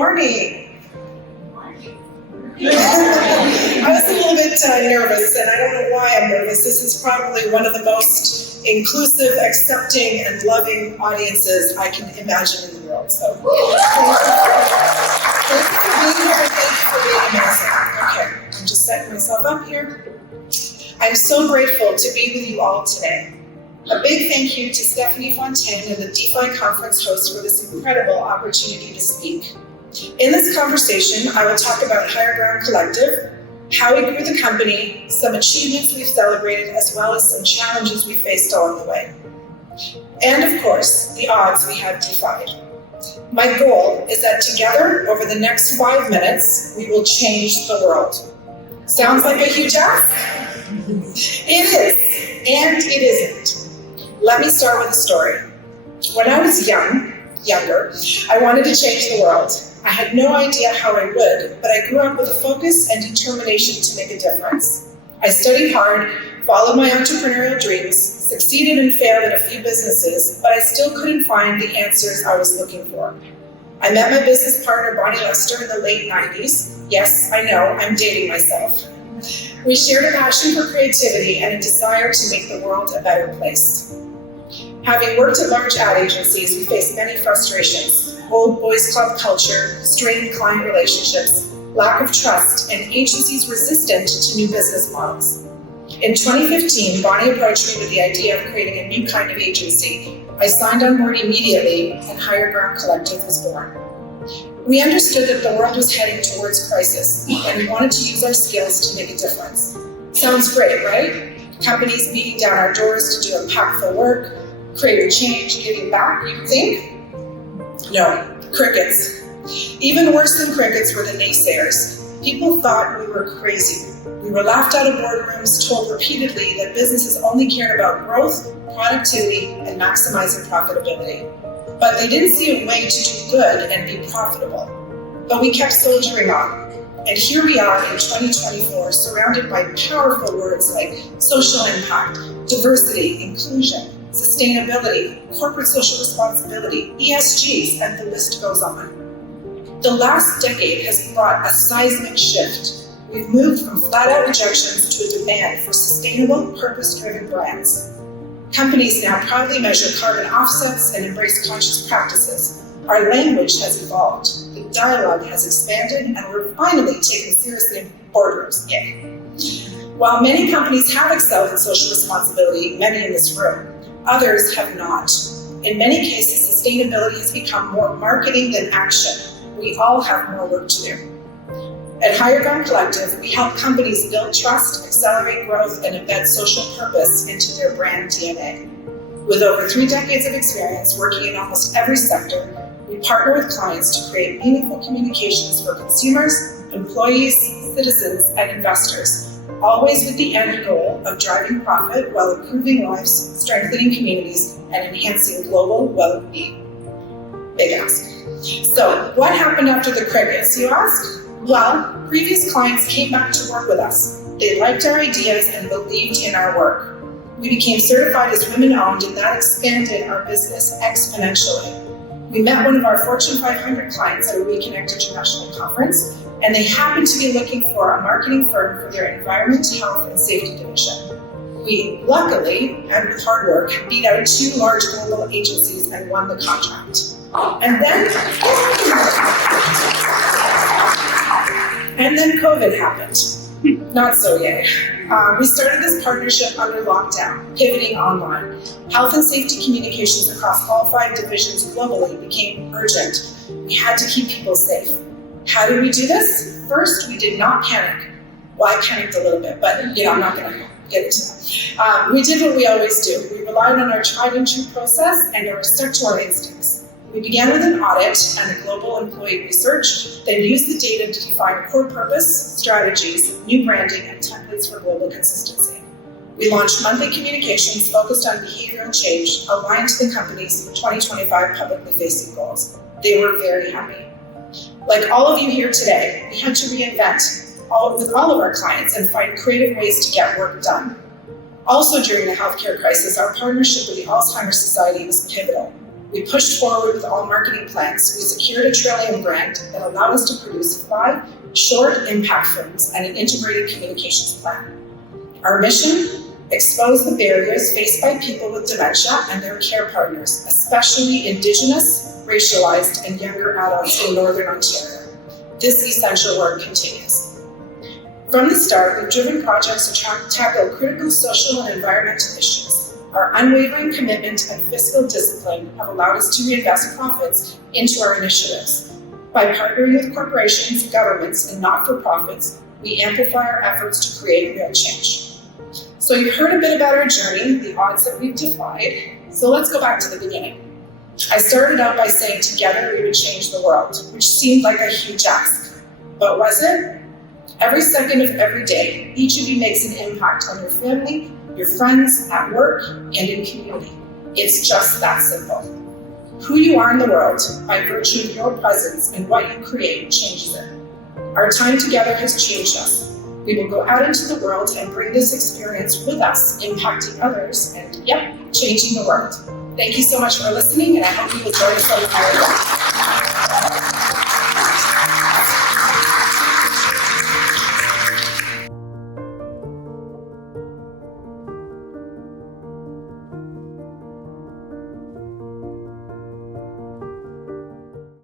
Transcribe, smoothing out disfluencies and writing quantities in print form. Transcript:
morning. I was a little bit nervous, and I don't know why I'm nervous. This is probably one of the most inclusive, accepting, and loving audiences I can imagine in the world. So, thank you for being here, and thank you for being amazing. Okay, I'm just setting myself up here. I'm so grateful to be with you all today. A big thank you to Stephanie Fontaine and the DEFY Conference host for this incredible opportunity to speak. In this conversation, I will talk about Higher Ground Collective, how we grew the company, some achievements we've celebrated, as well as some challenges we faced along the way. And of course, the odds we have defied. My goal is that together, over the next 5 minutes, we will change the world. Sounds like a huge ask? It is, and it isn't. Let me start with a story. When I was younger, I wanted to change the world. I had no idea how I would, but I grew up with a focus and determination to make a difference. I studied hard, followed my entrepreneurial dreams, succeeded and failed at a few businesses, but I still couldn't find the answers I was looking for. I met my business partner, Bonnie Lester, in the late 90s. Yes, I know, I'm dating myself. We shared a passion for creativity and a desire to make the world a better place. Having worked at large ad agencies, we faced many frustrations: old boys club culture, strained client relationships, lack of trust, and agencies resistant to new business models. In 2015, Bonnie approached me with the idea of creating a new kind of agency. I signed on board immediately, and Higher Ground Collective was born. We understood that the world was heading towards crisis, and we wanted to use our skills to make a difference. Sounds great, right? Companies beating down our doors to do impactful work, creating change, giving back, you think? No, crickets. Even worse than crickets were the naysayers. People thought we were crazy. We were laughed out of boardrooms, told repeatedly that businesses only cared about growth, productivity, and maximizing profitability. But they didn't see a way to do good and be profitable. But we kept soldiering on. And here we are in 2024, surrounded by powerful words like social impact, diversity, inclusion, sustainability, corporate social responsibility, ESGs, and the list goes on. The last decade has brought a seismic shift. We've moved from flat-out rejections to a demand for sustainable, purpose-driven brands. Companies now proudly measure carbon offsets and embrace conscious practices. Our language has evolved, the dialogue has expanded, and we're finally taken seriously in boardrooms. Yay. While many companies have excelled in social responsibility, many in this room, others have not. In many cases, sustainability has become more marketing than action. We all have more work to do. At Higher Ground Collective, we help companies build trust, accelerate growth, and embed social purpose into their brand DNA. With over 3 decades of experience working in almost every sector, we partner with clients to create meaningful communications for consumers, employees, citizens, and investors, always with the end goal of driving profit while improving lives, strengthening communities, and enhancing global well-being. Big ask. So, what happened after the crickets, you ask? Well, previous clients came back to work with us. They liked our ideas and believed in our work. We became certified as women-owned, and that expanded our business exponentially. We met one of our Fortune 500 clients at a Reconnect International conference, and they happened to be looking for a marketing firm for their environment, health, and safety division. We, luckily, and with hard work, beat out 2 large global agencies and won the contract. And then COVID happened. Not so yay. We started this partnership under lockdown, pivoting online. Health and safety communications across all 5 divisions globally became urgent. We had to keep people safe. How did we do this? First, we did not panic. Well, I panicked a little bit, but I'm not going to get into that. We did what we always do. We relied on our tried and true process and stuck to our instincts. We began with an audit and a global employee research, then used the data to define core purpose, strategies, new branding, and templates for global consistency. We launched monthly communications focused on behavioral change, aligned to the company's 2025 publicly facing goals. They were very happy. Like all of you here today, we had to reinvent with all of our clients and find creative ways to get work done. Also during the healthcare crisis, our partnership with the Alzheimer's Society was pivotal. We pushed forward with all marketing plans. We secured a Trillium grant that allowed us to produce 5 short impact films and an integrated communications plan. Our mission? Expose the barriers faced by people with dementia and their care partners, especially Indigenous, racialized, and younger adults in Northern Ontario. This essential work continues. From the start, we've driven projects to tackle critical social and environmental issues. Our unwavering commitment and fiscal discipline have allowed us to reinvest profits into our initiatives. By partnering with corporations, governments, and not-for-profits, we amplify our efforts to create real change. So you've heard a bit about our journey, the odds that we've defied. So let's go back to the beginning. I started out by saying together we would change the world, which seemed like a huge ask. But was it? Every second of every day, each of you makes an impact on your family, your friends, at work, and in community. It's just that simple. Who you are in the world, by virtue of your presence and what you create, changes it. Our time together has changed us. We will go out into the world and bring this experience with us, impacting others and, changing the world. Thank you so much for listening, and I hope you will join us on the